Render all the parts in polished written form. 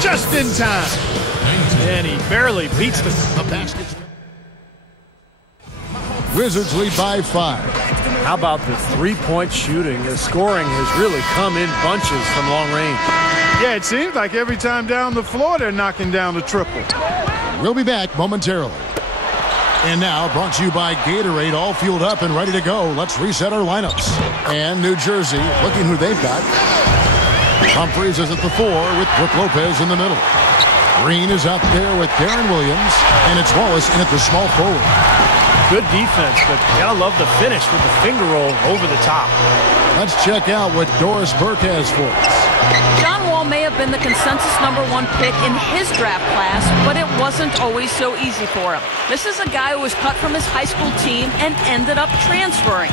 Just in time. And he barely beats the basket. Wizards lead by 5. How about the three-point shooting? The scoring has really come in bunches from long range. Yeah, it seems like every time down the floor they're knocking down the triple. We'll be back momentarily. And now, brought to you by Gatorade, all fueled up and ready to go. Let's reset our lineups. And New Jersey, looking who they've got. Humphries is at the 4 with Brook Lopez in the middle. Green is out there with Darren Williams, and it's Wallace in at the small forward. Good defense, but you gotta love the finish with the finger roll over the top. Let's check out what Doris Burke has for us. John Wall may have been the consensus #1 pick in his draft class, but it wasn't always so easy for him. This is a guy who was cut from his high school team and ended up transferring.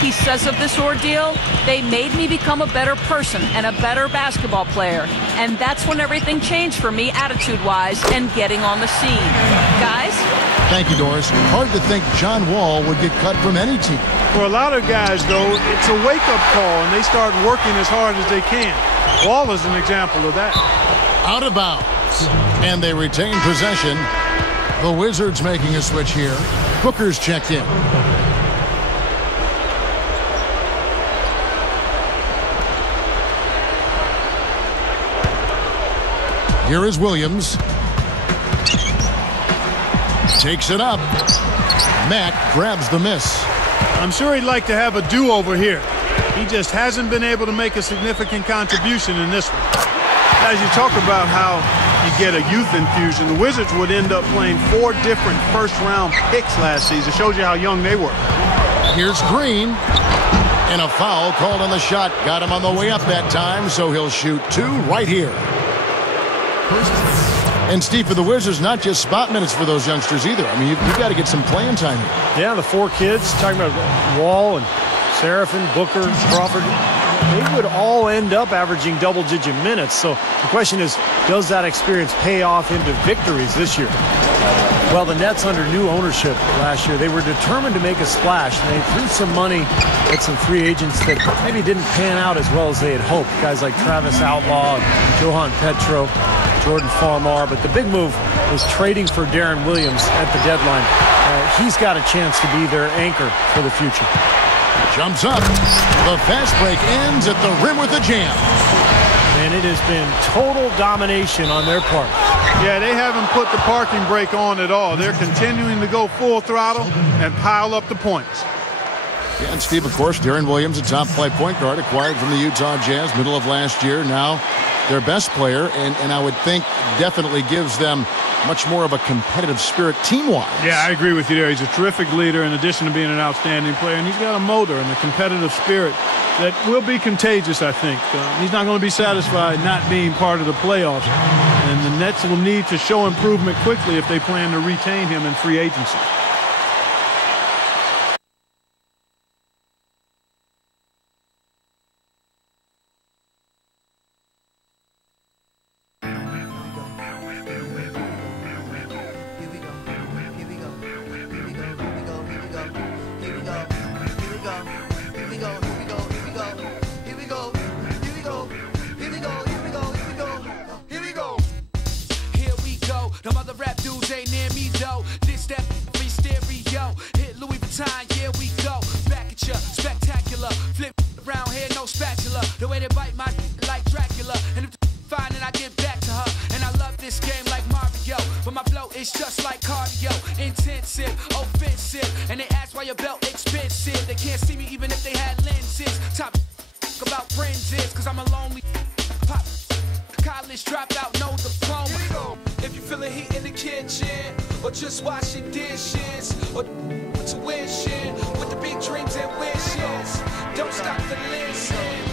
He says of this ordeal, they made me become a better person and a better basketball player. And that's when everything changed for me attitude-wise and getting on the scene. Guys? Thank you, Doris. Hard to think John Wall would get cut from any team. For a lot of guys, though, it's a wake-up call, and they start working as hard as they can. Wall is an example of that. Out of bounds. And they retain possession. The Wizards making a switch here. Booker's checked in. Here is Williams. Takes it up. Mack grabs the miss. I'm sure he'd like to have a do-over here. He just hasn't been able to make a significant contribution in this one. As you talk about how you get a youth infusion, the Wizards would end up playing 4 different first-round picks last season. Shows you how young they were. Here's Green. And a foul called on the shot. Got him on the way up that time, so he'll shoot 2 right here. And Steve, for the Wizards, not just spot minutes for those youngsters either. I mean, you've got to get some playing time here. Yeah, the 4 kids, talking about Wall and Seraphin, Booker, Crawford, they would all end up averaging double-digit minutes. So the question is, does that experience pay off into victories this year? Well, the Nets under new ownership last year, they were determined to make a splash. And they threw some money at some free agents that maybe didn't pan out as well as they had hoped. Guys like Travis Outlaw, Johan Petro, Jordan Farmar. But the big move was trading for Darren Williams at the deadline. He's got a chance to be their anchor for the future. Jumps up. The fast break ends at the rim with a jam. And it has been total domination on their part. Yeah, they haven't put the parking brake on at all. They're continuing to go full throttle and pile up the points. Yeah, and Steve, of course, Darren Williams, a top-flight point guard, acquired from the Utah Jazz middle of last year. Now their best player, and I would think definitely gives them much more of a competitive spirit team-wise. Yeah, I agree with you there. He's a terrific leader in addition to being an outstanding player, and he's got a motor and a competitive spirit that will be contagious, I think. He's not going to be satisfied not being part of the playoffs, and the Nets will need to show improvement quickly if they plan to retain him in free agency. Them other rap dudes ain't near me though. This that free stereo. Hit Louis Vuitton, yeah we go. Back at ya, spectacular. Flip around here, no spatula. The way they bite my like Dracula. And if fine, then I get back to her. And I love this game like Mario. But my flow is just like cardio. Intensive, offensive. And they ask why your belt expensive. They can't see me even if they had lenses. Top about friends is, cause I'm a lonely pop. College dropout, no diploma. If you feeling heat in the kitchen, or just washing dishes, or tuition, with the big dreams and wishes, don't stop to listen.